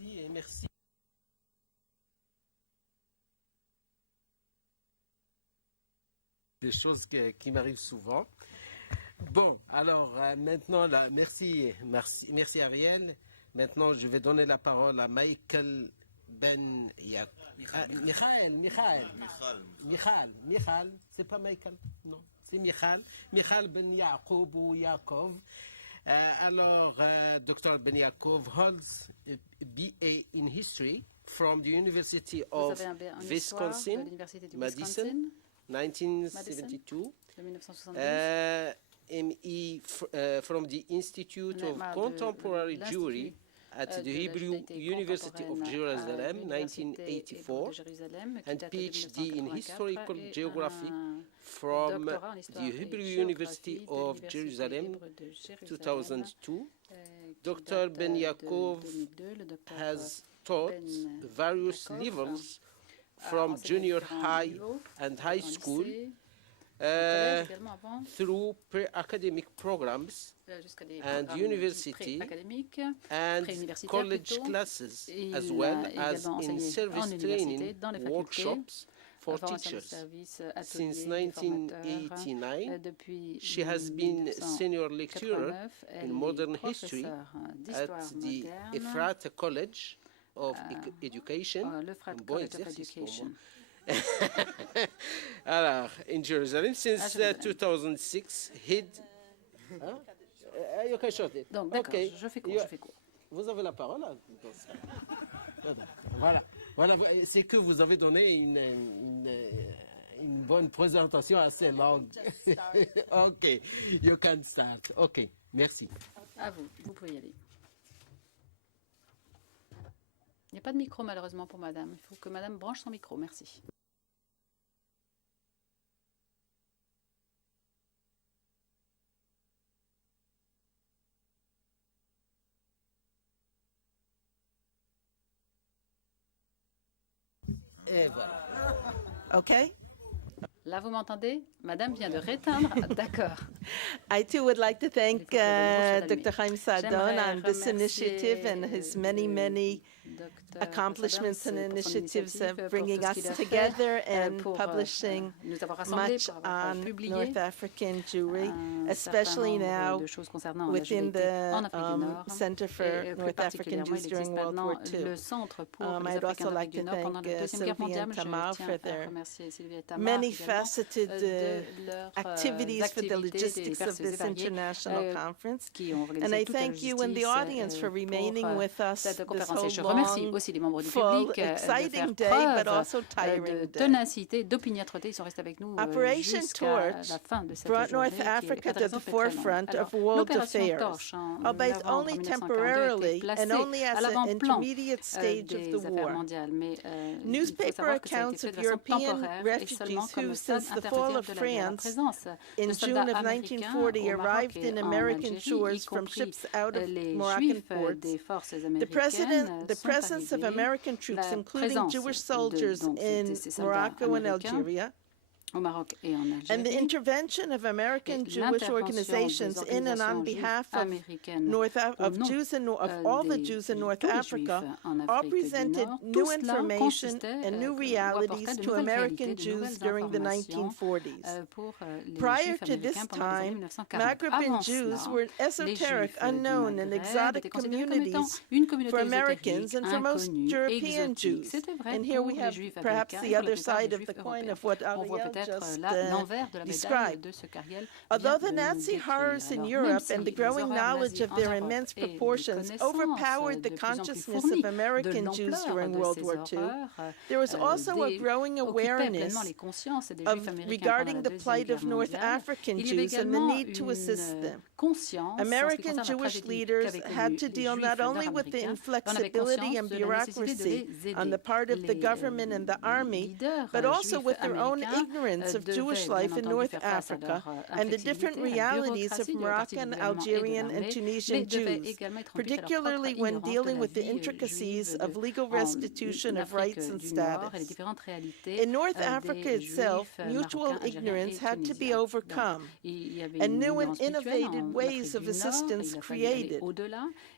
Merci et merci. Des choses qui m'arrivent souvent. Bon, alors maintenant, là, merci Ariel. Maintenant, je vais donner la parole à Michal Ben Yaacov. Michal, c'est pas Michael, non, c'est Michal Ben Yaacov ou Yaakov. Dr. Ben Yaacov holds a BA in History from the University of Wisconsin, Madison, 1972. ME from the Institute of Contemporary Jewry at the Hebrew University of Jerusalem, 1984, and PhD in Historical Geography from the Hebrew University of Jerusalem, 2002. Dr. Ben Yaacov has taught various levels from junior high and high school through pre-academic programs and university and college classes, as well as in service training workshops for teachers. Since 1989, she has been senior lecturer in modern history at the Ephrata College of Education. Bon exercice pour moi. Alors, in Jerusalem, since 2006, head. You can short it. Donc, d'accord, okay. je fais court. Vous avez la parole. Voilà. Voilà, c'est que vous avez donné une bonne présentation assez longue. OK, you can start. OK, merci. À vous, vous pouvez y aller. Il n'y a pas de micro malheureusement pour madame. Il faut que madame branche son micro. Merci. Et voilà. OK. Là, vous m'entendez? Madame vient de réteindre. D'accord. I too would like to thank Dr. Chaim Saadon on this initiative and his many accomplishments and initiatives of bringing us together and publishing much on North African Jewry, especially now within the Center for North African Jews during World War II. I'd also like to thank Sylvia and Tamar for their many faceted activities for the logistics of this international conference. And I thank you and the audience for remaining with us this whole long, full, exciting day, but also tiring day. Operation Torch brought North Africa to the forefront of world affairs, albeit only temporarily and only as an intermediate stage of the war. Newspaper accounts of European refugees who, since the fall of France in June of 1940, arrived in American shores from ships out of Moroccan ports. The presence of American troops, including Jewish soldiers in Morocco and Algeria, and the intervention of American Jewish organizations in and on behalf of all the Jews in North Africa all presented new information and new realities to American Jews during the 1940s. Prior to this time, Maghreb Jews were esoteric, unknown, and exotic communities for Americans and for most European Jews. And here we have perhaps the other side of the coin of what Ariel just described. Although the Nazi horrors in Europe and the growing knowledge of their immense proportions overpowered the consciousness of American Jews during World War II, there was also a growing awareness regarding the plight of North African Jews and the need to assist them. American Jewish leaders had to deal not only with the inflexibility and bureaucracy on the part of the government and the army, but also with their own ignorance ignorance of Jewish life in North Africa and the different realities of Moroccan, Algerian, and Tunisian Jews, particularly when dealing with the intricacies of legal restitution of rights and status. In North Africa itself, mutual ignorance had to be overcome, and new and innovative ways of assistance created.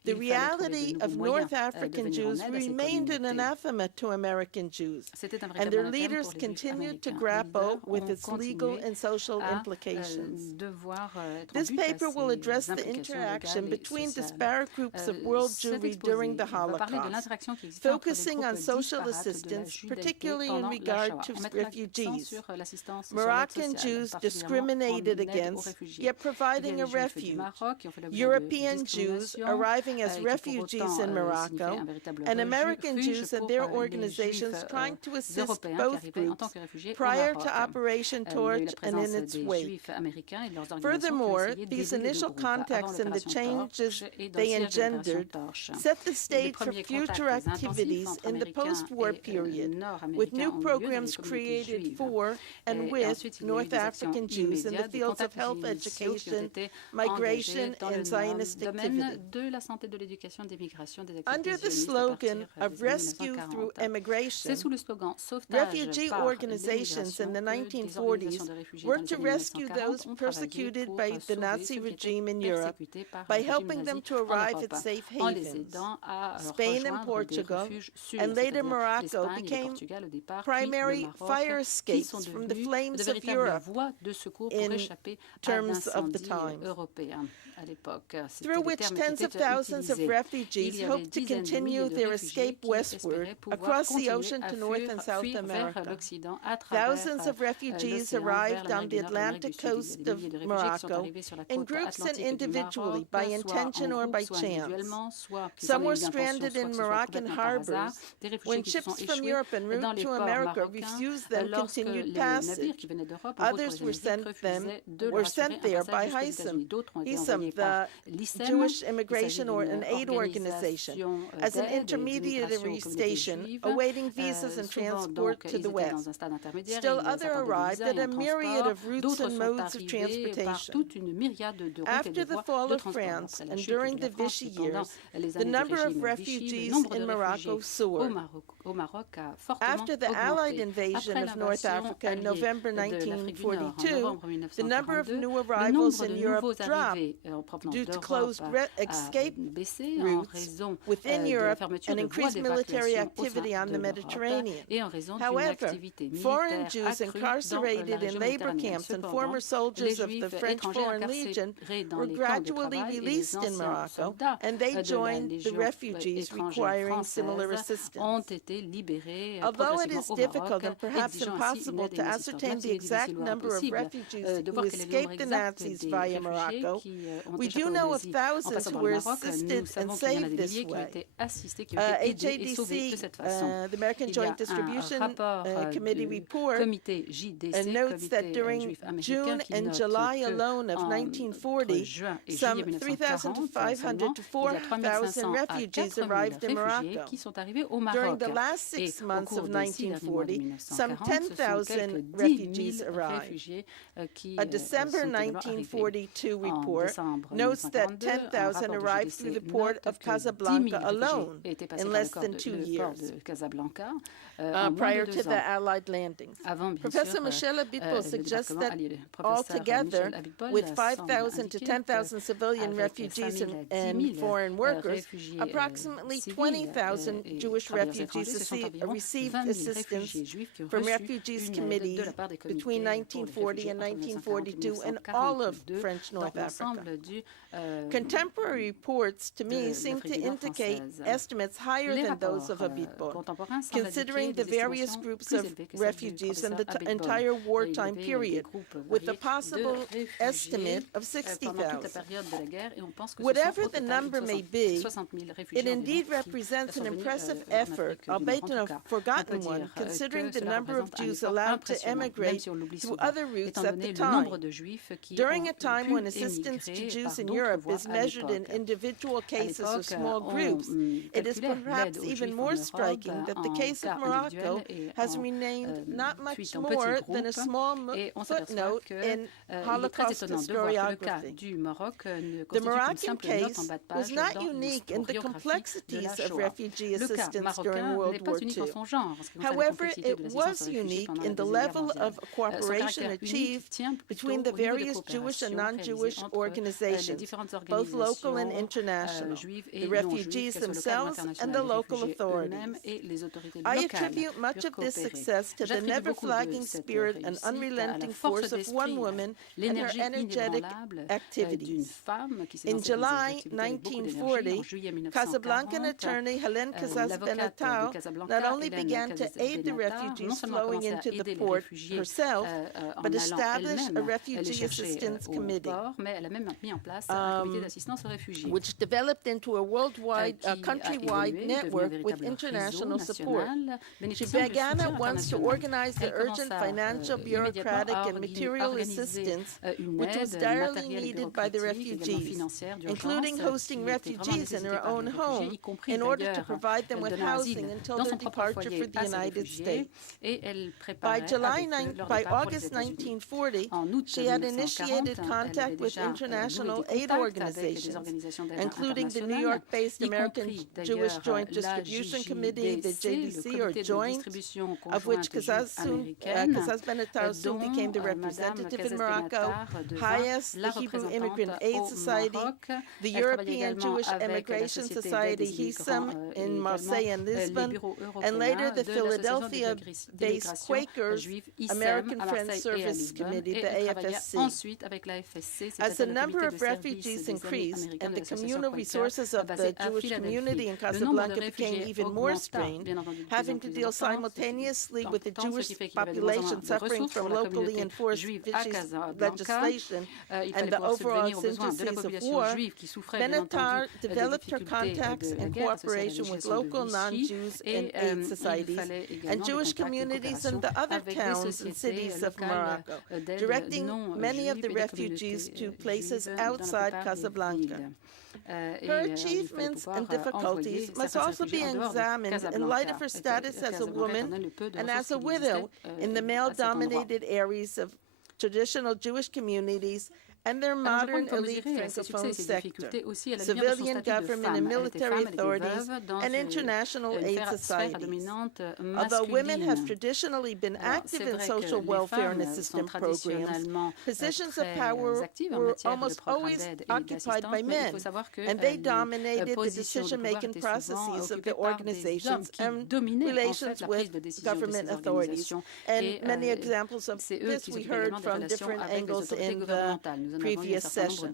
The reality of North African Jews remained an anathema to American Jews, and their leaders continued to grapple with its legal and social implications. This paper will address the interaction between disparate groups of world Jewry during the Holocaust, focusing on social assistance, particularly in regard to refugees. Moroccan Jews discriminated against, yet providing a refuge. European Jews arriving as refugees in Morocco, and American Jews and their organizations trying to assist both groups prior to Operation Torch and in its wake. Furthermore, these initial contexts and the changes they engendered set the stage for future activities in the post-war period, with new programs created for and with North African Jews in the fields of health education, migration, and Zionist activity. Under the slogan of Rescue Through Immigration, refugee organizations in the 1940s worked to rescue those persecuted by the Nazi regime in Europe by helping them to arrive at safe havens. Spain and Portugal, and later Morocco, became primary fire escapes from the flames of Europe in terms of the time, through which tens of thousands of refugees hoped to continue their escape westward across the ocean to North and South America. Thousands of refugees arrived on the Atlantic coast of Morocco in groups and individually, by intention or by chance. Some were stranded in Moroccan harbors when ships from Europe en route to America refused them continued passage. Others were sent there by HISAM, the Jewish Immigration and Aid Organization, as an intermediary station awaiting visas and transport to the West. Still others arrived at a myriad of routes and modes of transportation. After the fall of France and during the Vichy years, the number of refugees in Morocco soared. After the Allied invasion of North Africa in November 1942, the number of new arrivals in Europe dropped due to closed escape routes within Europe and increased military activity on the Mediterranean. However, foreign Jews incarcerated in labor camps and former soldiers of the French Foreign Legion were gradually released in Morocco, and they joined the refugees requiring similar assistance. Although it is difficult and perhaps impossible to ascertain the exact number of refugees who escaped the Nazis via Morocco, we do know of thousands who were assisted and saved this way. HADC, the American Joint Distribution Committee report, notes that during June and July alone of 1940, some 3,500 to 4,000 refugees arrived in Morocco. During the last 6 months of 1940, some 10,000 refugees arrived. A December 1942 report notes that 10,000 arrived through the port of Casablanca alone in less than 2 years, prior to the Allied landings. Professor Michel Abitbol suggests that altogether, with 5,000 to 10,000 civilian refugees and foreign workers, approximately 20,000 Jewish refugees received assistance from refugees committees between 1940 and 1942 in all of French North Africa. Contemporary reports, to me, seem to indicate estimates higher than those of Abitbol, considering the various groups of refugees in the entire wartime period, with a possible estimate of 60,000. Whatever the number may be, it indeed represents an impressive effort, albeit a forgotten one, considering the number of Jews allowed to emigrate through other routes at the time. During a time when assistance to Jews in d'autres Europe voies is à measured in l'époque. individual À cases or l'époque, small on groups, it is calculait perhaps l'aide aux even Juifs en more Europe striking that the en case cas of Morocco individuel et has remained not much ensuite en more petits than a groupes. small Et on s'aperçoit footnote qu'il in est très Holocaust étonnant de voir que le cas historiography. du Maroc ne The constitue qu'une Moroccan simple note en case bas de was page not dans unique in the l'historiographie de la complexities of Shoah. refugee Le cas assistance during marocain World n'est pas War unique en II. son genre en ce qui concerne la However, complexité it de l'assistance was aux réfugiés unique pendant in la the Deuxième Guerre level mondiale. of Son cooperation caractère unique achieved tient plutôt between the au niveau de various Jewish and coopération non-Jewish réalisée entre les organizations, différentes both local and organisations international, juives the et non refugees juives, qu'elles soient locales ou themselves, and internationales, the les local réfugiés eux-mêmes authorities. et les autorités I locales attribute much purent of this coopérer. success to the J'attribue never beaucoup de flagging cette spirit and réussite à la unrelenting force force of one d'esprit, woman and her l'énergie energetic inébranlable d'une activities. femme qui s'est In lancée dans July ses activités avec beaucoup d'énergie. En 1940, juillet Casablancan 1940, attorney Helen Casas l'avocate de Benatao Casablanca, not only Hélène began to aid the Casas-Benattar, non refugees seulement a flowing commencé à into the aider les port réfugiés herself, en but allant established a elle-même les refugee chercher assistance au committee, port, mais elle a même mis en place un comité d'assistance aux réfugiés which developed into a worldwide, qui a countrywide évolué, devenu un network with véritable international réseau support. national She bénéficiant de began soutien at once to international. organize the Elle urgent commença financial, immédiatement bureaucratic, à and material organiser assistance une which was aide direly matérielle et needed by the bureaucratique, également refugees, financière d'urgence, including hosting qui était vraiment refugees in nécessitée their par own les réfugiés, home y compris in order to d'ailleurs provide them with donner asile housing until dans their son propre departure foyer for the à ces United réfugiés, States. et elle By préparait avec eux leur By départ pour les August États-Unis. 1940, En août she had 1940, initiated elle avait contact with déjà noué international des aid contacts avec des organizations, organisations d'aide including the New internationales, York-based y American compris Jewish d'ailleurs Joint la Distribution Committee, the JDC, le JDC, or comité de Joint, distribution of which conjointe juive américaine, Casas Benattar soon dont became the Madame representative in Casas Morocco, Benattar devint HIAS, la the Hebrew représentante Immigrant Aid au Society, Maroc. the Elle travaillait European également Jewish avec la Immigration Société Society, d'aide des migrants HISAM, et in également Marseille and les Lisbon, bureaux and later européens the de l'association des Philadelphia-based délégations Quakers juives ISEM American à Friends Marseille et à Service Lisbonne, Committee, et the elle travaillait AFSC. ensuite avec la FSC, As the c'est-à-dire le number comité of de service refugees des amis increased américains and de the l'association communal Quaker resources of basée the à Jewish Philadelphie, community in le nombre de Casablanca became réfugiés even more augmenta, strained, bien entendu, de plus having en to plus deal important, simultaneously with the ce Jewish qui fait qu'il y avait de moins en moins population de suffering ressources from pour la locally communauté enforced juive à vicious Casablanca. legislation Il and fallait the pouvoir overall subvenir aux besoins de la exigencies of population war. juive qui souffrait bien Benattar entendu des developed her difficultés contacts de la in guerre associée à la cooperation with législation de local Vichy, non-Jews et and aid il societies fallait également and des Jewish contacts et communities in coopération the other avec des towns and sociétés cities of locales Morocco, d'aide directing non many of juives the et des refugees communautés to places juives dans la outside plupart des Casablanca. villes. Her achievements and difficulties must also be examined in light of her status as a woman and as a widow in the male-dominated areas of traditional Jewish communities and their modern elite francophone sector, civilian government and military authorities, and international aid societies. Although women have traditionally been active in social welfare and assistance programs, positions of power were almost always occupied by men, and they dominated the decision-making processes of the organizations and relations with government authorities. And many examples of this we heard from different angles in the previous session.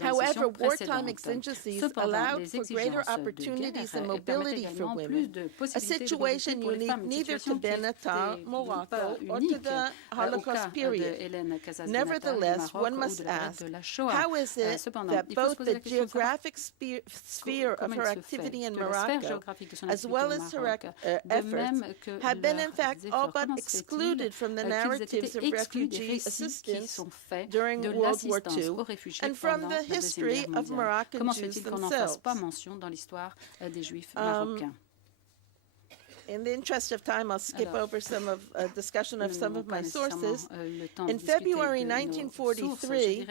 However, wartime exigencies allowed for greater opportunities and mobility for women, a situation unique neither to Benattar, Morocco, or to the Holocaust period. Nevertheless, one must ask, how is it that both the geographic sphere of her activity in Morocco, as well as her efforts, have been in fact all but excluded from the narratives of refugee assistance during World War II and from the history of Moroccan Jews themselves? In the interest of time, I'll skip over some of discussion of some of my sources. In February 1943,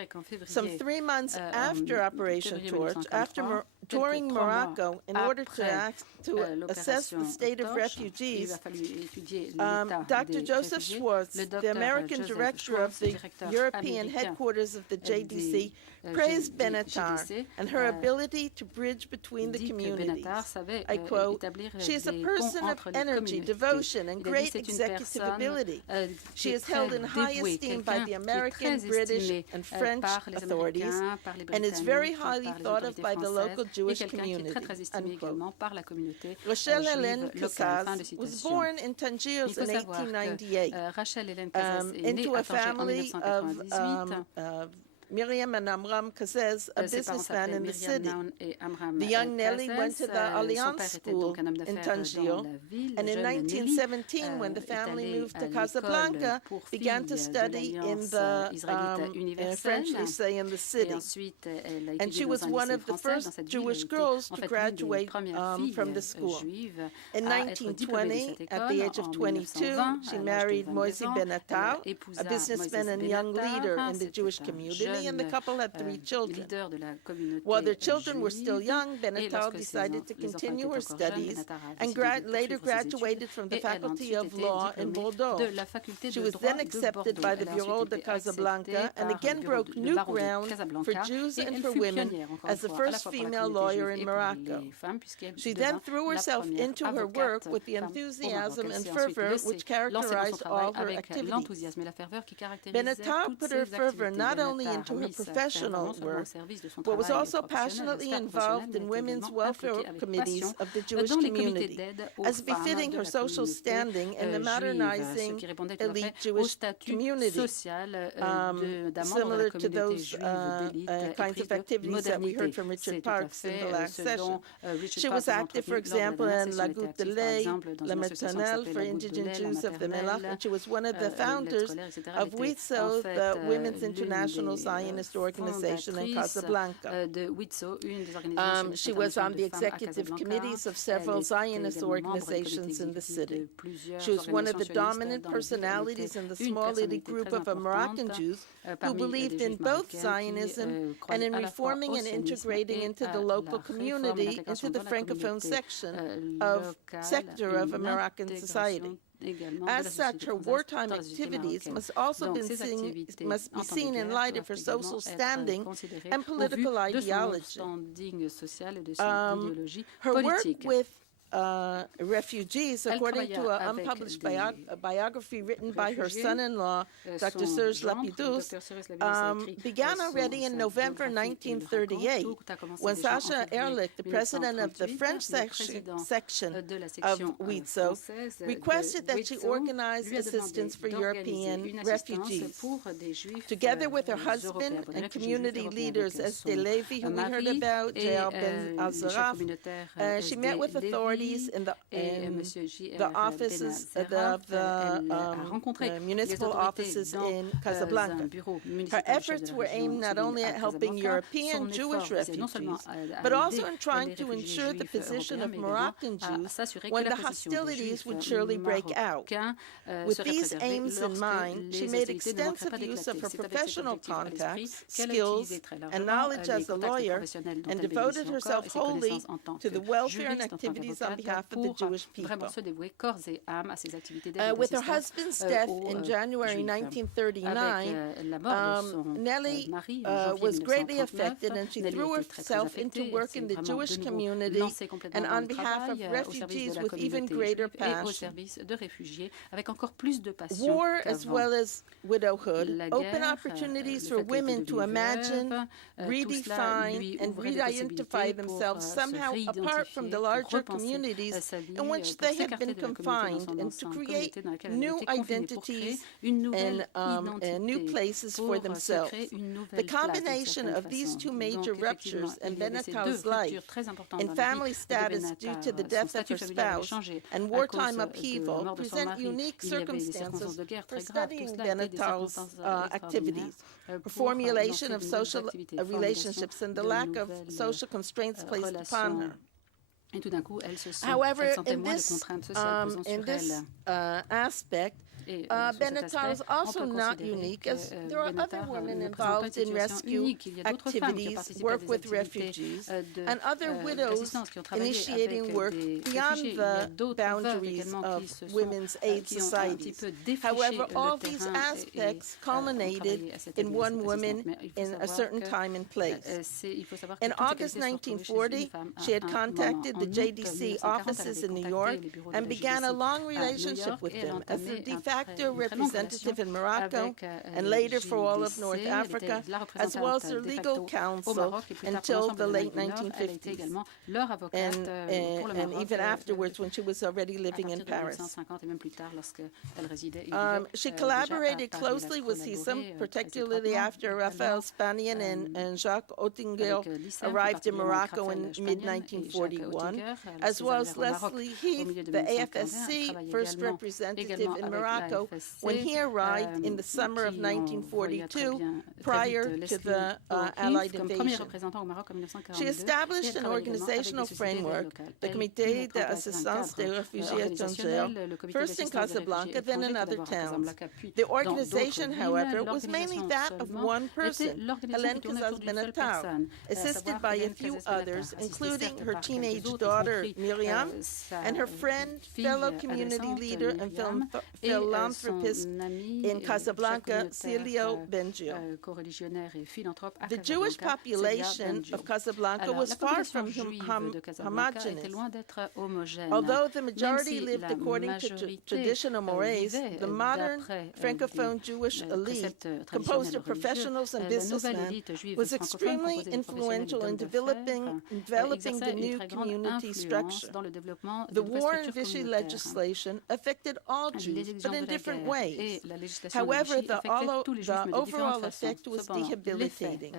some 3 months after Operation Torch, after touring Morocco in order to assess the state of refugees, Dr. Joseph Schwartz, the American director of the European headquarters of the JDC, praised Benattar and her ability to bridge between the communities. I quote, "She is a person of energy, devotion, and great executive ability. She is held in high esteem by the American, British, and French authorities, and is very highly thought of by the local Jewish community." Rochelle Hélène Casas was born in Tangiers in 1898 into a family of Miriam and Amram Kazez, a Ses parents businessman s'appelaient in the Myriam city. Naun et Amram The young Nelly Kazez. went to the Son Alliance père était School donc un homme in d'affaires dans Tangio, la ville. and in Jeune Nelly 1917, when the est family allée moved à to l'école Casablanca, pour began to filles de study in l'Alliance the israélite universelle. French lycée in the Et city. ensuite, elle a And she étudié was dans un one lycée of the français dans first cette ville. Jewish Elle était girls en to fait l'une des graduate premières filles from the school. juives In à être diplômée de 1920, cette at école. the age of En 22, 1920, she à l'âge de married 22 Moise ans, Ben elle Yaacov, épousa a businessman Moïse and young Ben leader Yaacov. in the C'était Jewish un community, and the jeune couple had 3 children. leader de la communauté While their children were still juive. young, Ben Et Yaacov lorsque decided to les enfants continue étaient her encore jeunes, studies Benatar a and décidé de later poursuivre ses études. graduated from the Et elle a Faculty ensuite of été Law in diplômée Bordeaux. de la faculté She de was droit then de accepted Bordeaux. by the Elle a ensuite Bureau de été Casablanca acceptée and par again le bureau broke le new barreau de ground for Casablanca. Jews Et and elle for fut women pionnière, encore as une the fois, à la first fois pour la female communauté lawyer juive in et pour Morocco. les femmes, puisqu'elle She devint then threw la herself première into her avocate work with the femme au Maroc. enthusiasm Elle and s'est ensuite fervor which lancée dans son characterized travail all her avec activities. l'enthousiasme et la ferveur qui Ben caractérisaient Yaacov toutes put ses her fervor activités. not Ben only Yaacov into a her mis sa ferveur professional non seulement au work, service de son but was travail also professionnel, de passionately sphère professionnelle, involved mais in était women's également welfare impliquée avec committees passion of the Jewish dans les comités community, d'aide aux as femmes befitting de her la social communauté standing in the juive, ce modernizing qui répondait tout à elite fait au Jewish statut community. social d'un membre de la Similar to communauté those juive d'élite kinds éprise of de activities that we modernité. heard from Richard C'est tout à Parks in the fait last ce session. dont Richard She Parks was a active, for entretenu lors de la example, dernière in session. La Elle était Goutte de active, par Lait, exemple, dans La une association qui Maternelle s'appelait for la Goutte de indigent Lait, la Jews of the Maternelle, Melach, and she was one of the l'aide founders scolaire, etc. of Elle était en WITSO, fait the Women's l'une International des Zionist Organization in fondatrices Casablanca. de WITSO, une des organisations She was on the internationales de femmes à executive Casablanca. committees of Elle several était Zionist également membre du comité organizations in the exécutif de city. plusieurs She was one of the organisations dominant sionistes dans la ville. Elle personalities était in the une small elite personnalité group très of Moroccan importante Jews who parmi des believed Juifs in both marocains Zionism qui and in croyaient à la fois reforming au and sionisme integrating et into à the la local réforme et community, l'intégration into dans the la francophone communauté section of sector of locale et Moroccan society. l'intégration également de As la such, société her française wartime dans la société activities marocaine. must also Donc, be ces seen, activités must be en temps de seen in guerre light of doivent her également social être standing considérées and au vu political de son ideology. standing social et de son idéologie Her work politique. with refugees, according to travailla an avec unpublished des biography written by her réfugiés. son-in-law, Dr. Son Serge gendre, Lapidus, Dr. Serge Lapidus a écrit began already in sa November biographie et le 1938 raconte. Tout a commencé when déjà en Sasha février Ehrlich, the president of the 1938. French Le président section de la of section WITSO, française de requested that she WITSO organize lui a demandé assistance for d'organiser European une assistance refugees. pour des Juifs Together with her européens, husband pour des and réfugiés community juifs leaders, européens avec Esther son Levy, who we heard mari about, et Jael Ben le chef Azaraf, communautaire she met with SD authorities in Monsieur J.R. the offices of the rencontré municipal offices in Casablanca. Her efforts were aimed not only at helping European Jewish refugees, but also in trying to ensure the position of Moroccan Jews when the hostilities would surely break out. With these aims in mind, she made extensive use of her professional contacts, skills, and knowledge as a lawyer, and devoted herself wholly to the welfare and activities on behalf of the Jewish people. With her husband's death in January 1939, Nelly was greatly affected, and she threw herself into work in the Jewish community and on behalf of refugees with even greater passion. War, as well as widowhood, open opportunities for women to imagine, redefine, and re-identify themselves somehow apart from the larger communities in which they have been confined, and to create new identities and new places for themselves. The combination of these two major ruptures in Ben Yaacov's life, in family status due to the death of her spouse, and wartime upheaval, present unique circumstances for studying Ben Yaacov's activities. Her formulation of social relationships and the lack of social constraints placed upon her. However, in this aspect, Ben Yaacov is also not unique, as there are other women involved in rescue activities, work with refugees, and other widows initiating work beyond the boundaries of women's aid societies. However, all these aspects culminated in one woman in a certain time and place. In August 1940, she had contacted the JDC offices in New York and began a long relationship with them as the de facto facto representative in Morocco and later for all of North Africa, as well as their legal counsel until the late 1950s, and even afterwards when she was already living in Paris. She collaborated closely with Hissam, particularly after Raphael Spanian and Jacques Oettinger arrived in Morocco in mid-1941, as well as Leslie Heath, the AFSC first representative in Morocco, when he arrived in the summer of 1942, prior to the Allied invasion. She established an organizational framework, the Comité d'Assistance des Réfugiés Étrangers, first in Casablanca, then in other towns. The organization, however, was mainly that of one person, Hélène Casas Benatar, assisted by a few others, including her teenage daughter, Miriam, and her friend, fellow community leader and philanthropist in Casablanca, Celio Bengio. The Jewish population of Casablanca was far from homogeneous. Although the majority lived according to traditional mores, the modern Francophone Jewish elite, composed of professionals and businessmen, was extremely influential in developing the new community structure. The war and Vichy legislation affected all Jews, but in different ways. However, the overall effect was debilitating.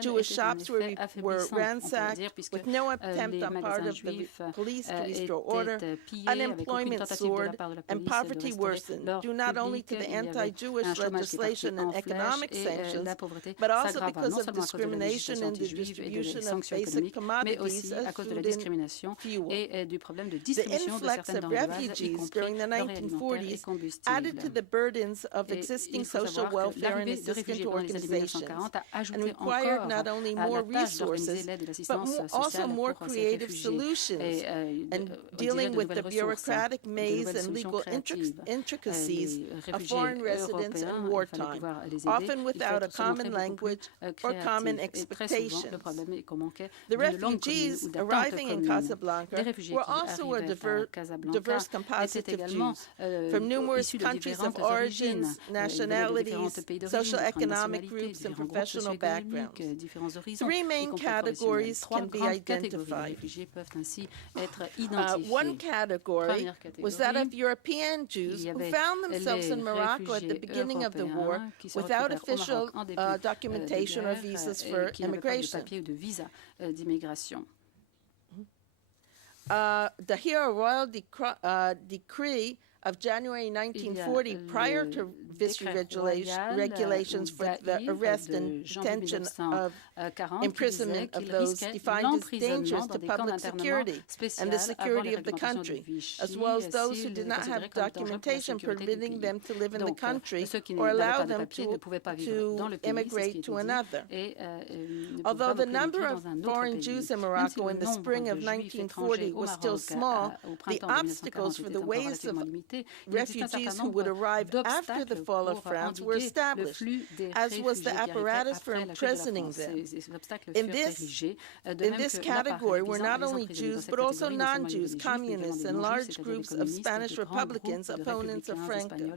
Jewish shops were ransacked with no attempt on part of the police to restore order. Unemployment soared and poverty worsened, due not only to the anti-Jewish legislation and economic sanctions, but also because of discrimination in the distribution of basic commodities as food and fuel. The influx of refugees during the 1940s added to the burdens of existing social welfare and assistance organizations and required not only more resources, but also more creative solutions and dealing with the bureaucratic maze and legal intricacies of foreign residents in wartime, often without a common language or common expectations. The refugees arriving in Casablanca were also a diverse composite of Jews from numerous countries of origins, nationalities, social-economic groups, and professional backgrounds. Three main categories can be identified. One category was that of European Jews who found themselves in Morocco at the beginning of the war without official documentation or visas for immigration. The Hero Royal Decree of January 1940, prior to Vichy regulations for the arrest and detention of imprisonment of those defined as dangerous to public security and the security of the country, as well as those who did not have documentation permitting them to live in the country or allow them to immigrate to another. Although the number of foreign Jews in Morocco in the spring of 1940 was still small, the obstacles for the waves of refugees who would arrive after the fall of France were established, as was the apparatus for imprisoning them. In this category were not only Jews, but also non-Jews, communists, and large groups of Spanish Republicans, opponents of Franco.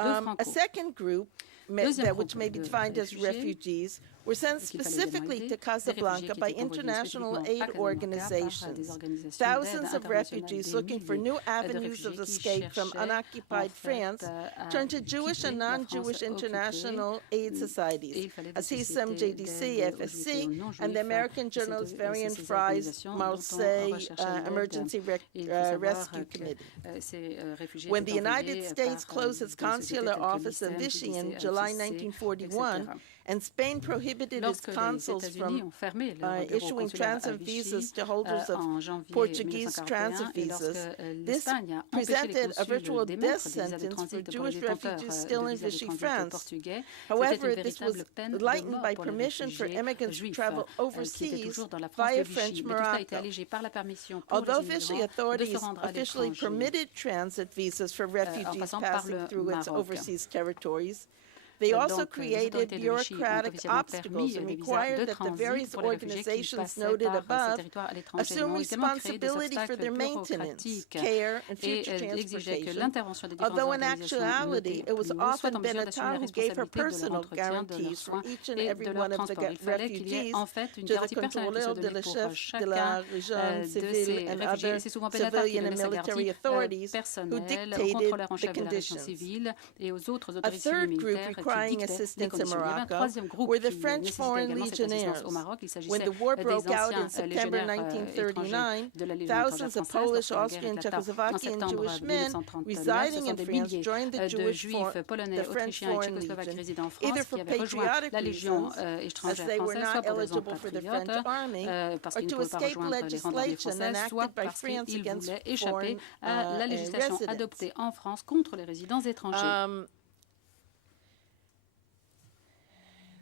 A second group, which may be defined as refugees, were sent specifically to Casablanca by international aid organizations. Thousands of refugees looking for new avenues of escape from unoccupied France turned to Jewish and non-Jewish international aid societies, as Hissam, JDC, FSC, and the American journalist Varian Fry's Marseille Emergency Rescue Committee. When the United States closed its consular office in Vichy in July 1941, and Spain prohibited its consuls from issuing transit visas to holders of Portuguese transit visas. This presented a virtual death sentence for Jewish refugees still in Vichy, France. However, this was lightened by permission for immigrants to travel overseas via French Morocco. Although Vichy authorities officially permitted transit visas for refugees passing through its overseas territories, They also Donc, les created autorités de Vichy ont bureaucratic officiellement permis obstacles and les visas de required that the transit various pour les réfugiés qui organizations passaient noted par ces above territoires à l'étranger. Ils assume ont également créé des responsibility for obstacles their maintenance, bureaucratiques care, and et future exigeaient que transportation. l'intervention des différentes Although in organisations actuality, notées it was plus haut soit often en mesure d'assumer la Benatar who gave her responsabilité de leur personal entretien, de leurs guarantees for soins each and et every de leur one of the transport. Il fallait qu'il y ait refugees en fait une to the garantie personnelle qui soit contrôleur de donnée la pour chef de chacun la région de civile ces and réfugiés. Et other c'est souvent Benatar qui civilian donnait and sa military garantie authorities who personnelle au dictated contrôleur en the chef de la région conditions. civile et aux autres A autorités civiles et third group militaires qui requiring dictaient les assistance in conditions. Il y avait un Morocco troisième groupe were the qui French nécessitait foreign également cette assistance legionnaires. au Maroc. Il When s'agissait the war des broke out anciens in September légionnaires étrangers 1939, de la Légion étrangère thousands of française Polish, lorsque la guerre Austrian, éclata en Czechoslovakian septembre Jewish men 1939. Ce residing sont in des France milliers joined the de juifs polonais, the French autrichiens et Foreign tchécoslovaques Legion, résidant en either France for qui avaient rejoint patriotic la Légion reasons, as étrangère they were française, not soit pour des raisons eligible for the French patriotes, army, parce or qu'ils ne to pouvaient pas escape rejoindre les rangs de l'armée legislation française, soit enacted by parce France qu'ils against voulaient échapper foreign à la législation residents. adoptée en France contre les résidents étrangers.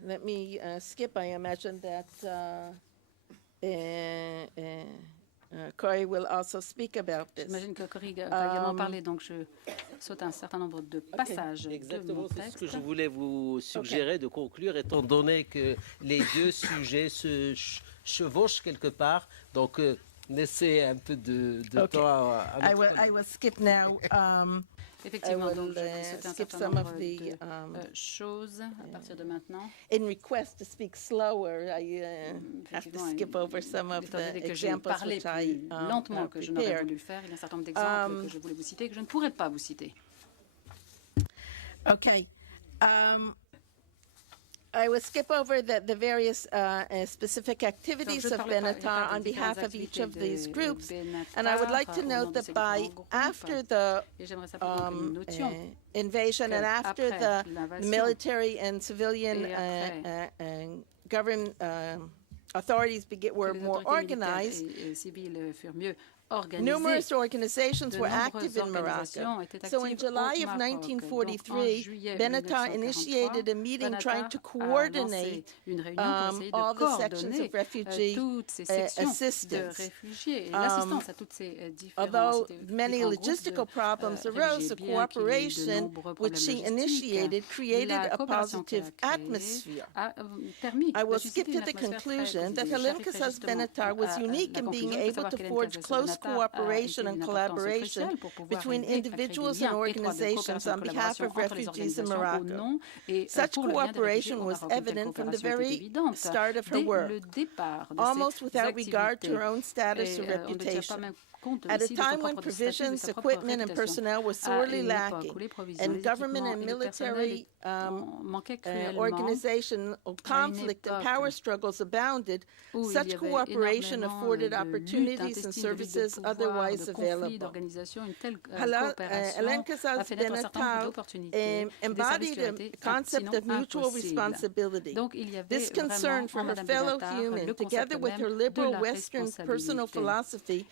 Let me skip. I imagine that Corey will also speak about this. J'imagine que Cory va également parler, donc je saute un certain nombre de passages de Exactement, mon c'est texte. ce que je voulais vous suggérer de conclure, étant donné que les deux sujets se chevauchent quelque part. Donc, laissez un peu de temps à notre I will skip now. Effectivement, I donc will, je vais sauter un skip certain some nombre of the, de choses à partir de maintenant. In request to speak slower, I have to skip over some of Étant the donné que j'ai examples parlé which I plus lentement que je n'aurais prepared. voulu le faire, il y a un certain nombre d'exemples que je voulais vous citer et que je ne pourrais pas vous citer. Okay. I will skip over the various specific activities of Benatar on behalf of each of these groups, and I would like to note that by after the invasion and after the military and civilian government authorities were more organized, numerous organizations were active in Morocco. So in July of 1943, Benatar initiated a meeting trying to coordinate all the sections of refugee assistance. Although many logistical problems arose, the cooperation which she initiated created a positive atmosphere. I will skip to the conclusion that Helen Casas Benatar was unique in being able to forge close cooperation and collaboration between individuals and organizations on behalf of refugees in Morocco. Such cooperation was evident from the very start of her work, almost without regard to her own status or reputation. At a time when provisions, equipment, and personnel were sorely lacking, and government and military organizational conflict and power struggles abounded, such cooperation afforded opportunities and services otherwise available. Hélène Casas Benatar embodied a concept of mutual responsibility. This concern for her fellow human, together with her liberal Western personal philosophy,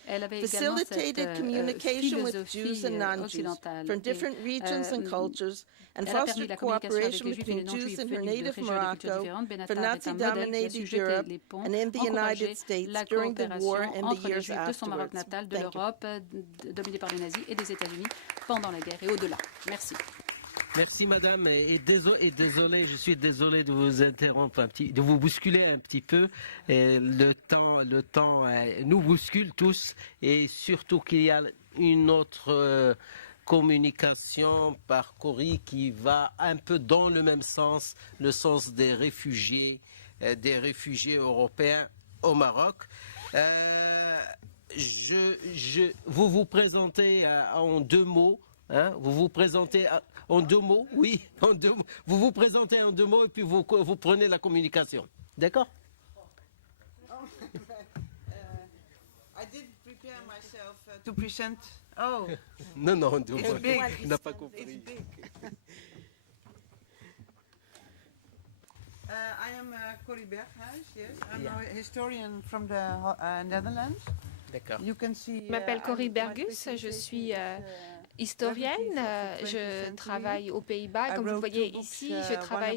facilitated communication with Jews and non-Jews from different regions and cultures, and fostered cooperation between Jews in her native Morocco, for Nazi-dominated Europe, and in the United States during the war and the years afterwards. Thank you. Dominé par les nazis et des États-Unis pendant la guerre et au-delà. Merci. Merci madame, et désolé, je suis désolé de vous interrompre de vous bousculer un petit peu. Et le temps nous bouscule tous, et surtout qu'il y a une autre communication par Cory qui va un peu dans le même sens, le sens des réfugiés européens au Maroc. Vous vous présentez en deux mots. Hein, vous vous présentez en deux mots, oui, en deux mots. Vous vous présentez en deux mots et puis vous prenez la communication. D'accord? I did prepare myself to present. Oh. Non, It's big. Il n'a pas compris. It's big. I am Corrie Berghuis, yes. I'm a historian from the Netherlands. D'accord. You can see, Je m'appelle Corrie Bergus, je suis historienne, je travaille aux Pays-Bas. Comme vous voyez ici, je travaille